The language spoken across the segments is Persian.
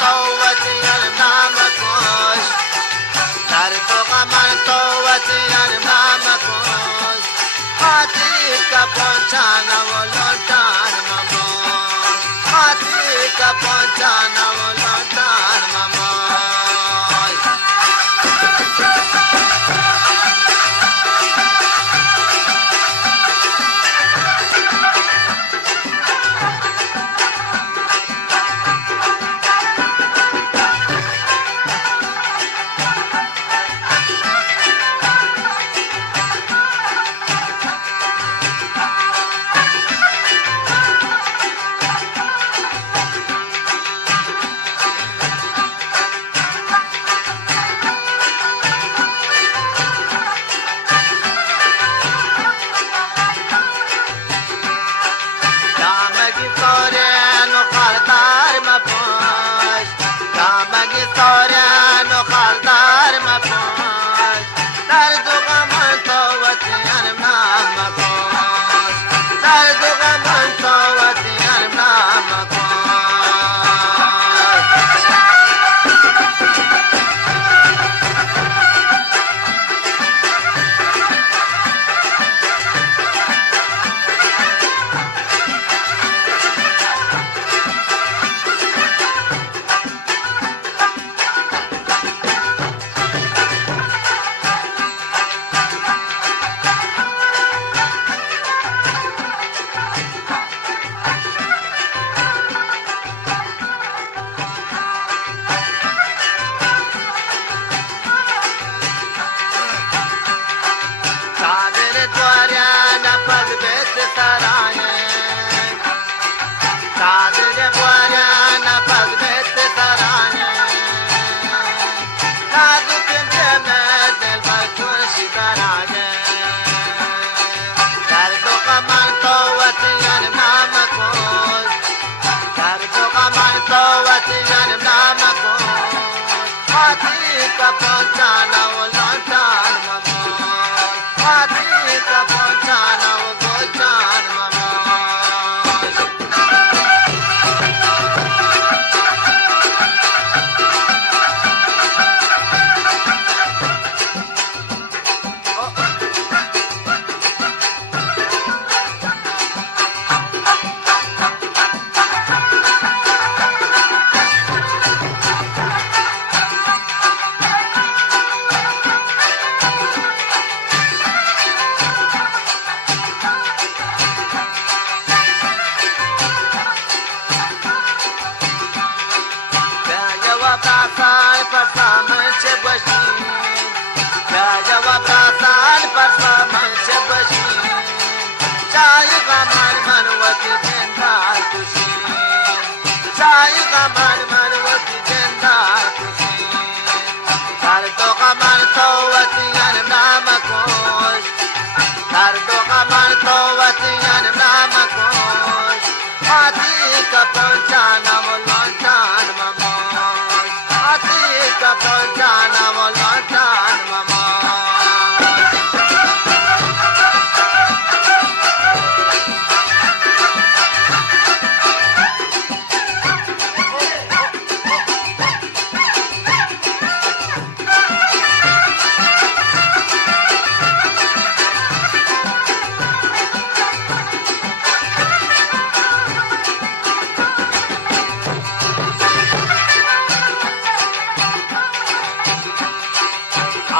طوتي المامكوش در تو غمر طوتي المامكوش خاطی کا پہنچانا وہ لوٹان مموش خاطی کا پہنچانا وہ لوٹان مموش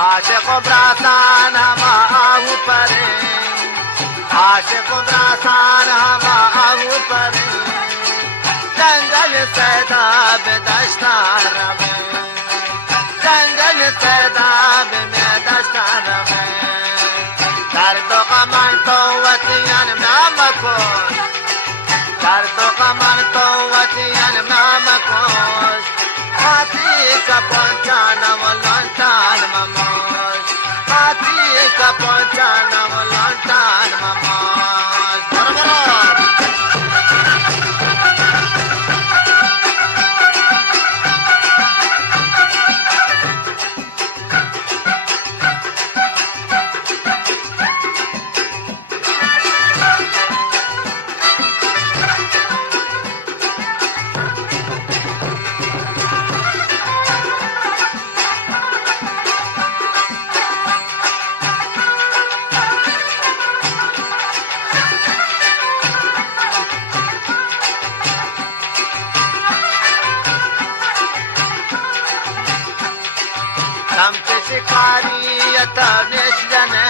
عاشق براسان ہما آہو پرے عاشق براسان ہما آہو پرے جنگل سیداب دشتان رمے جنگل سیداب میں دشتان رمے درد و غمن قوتیان نامکوش درد و غمن قوتیان نامکوش خاطی کا پہنچانا وہ لانٹان مموش خاطی کا پہنچانا وہ لانٹان مموش برابر शिकारी तनिश जने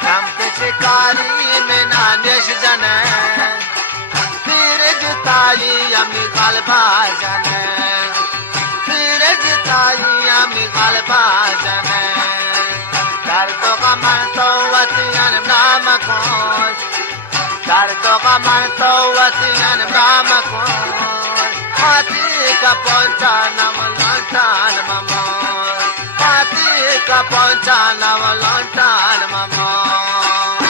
शम्त शिकारी में नानिश जने फिर जिताई अमी गलबा जने फिर जिताई अमी गलबा जने दर्दों का मन तो वतियन नाम खोज दर्दों का मन तो वतियन नाम खोज हाथी का पहुंचाना लौटान ममोर हाथी का पहुंचाना लौटान ममोर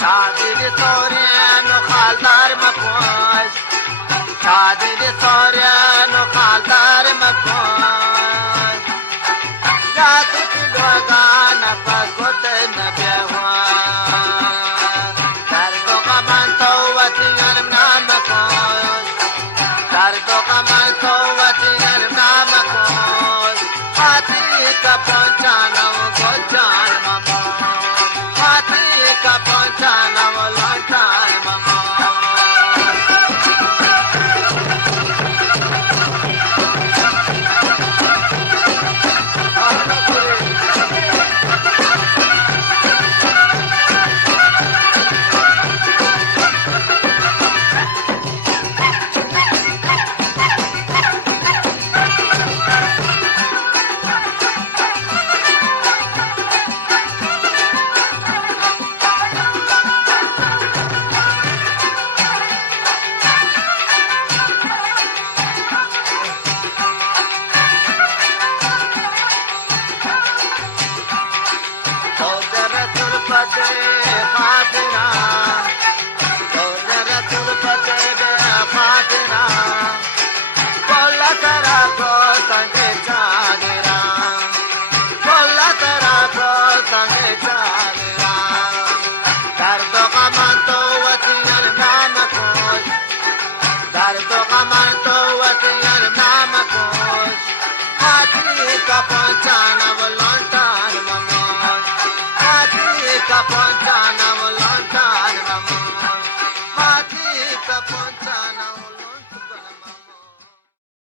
शादी सोरियन खालदार मकोश शादी सोरियन खालदार मकोश जात पिलवागान पकुत न बेवा दर्दों का मन तो वतियन नाम कोश दर्दों का मन तो वतियन नाम कोश हाथी का पहुंचाना को जान ममो हाथी का पहुंचाना लौटान ममो खातिरा खातिरा बोला तरा को संगे चादरा बोला तरा को संगे चादरा दर्दों का मन तो वतियन नाम खोज दर्दों का मन तो वतियन नाम खोज हाथी का पहुंचा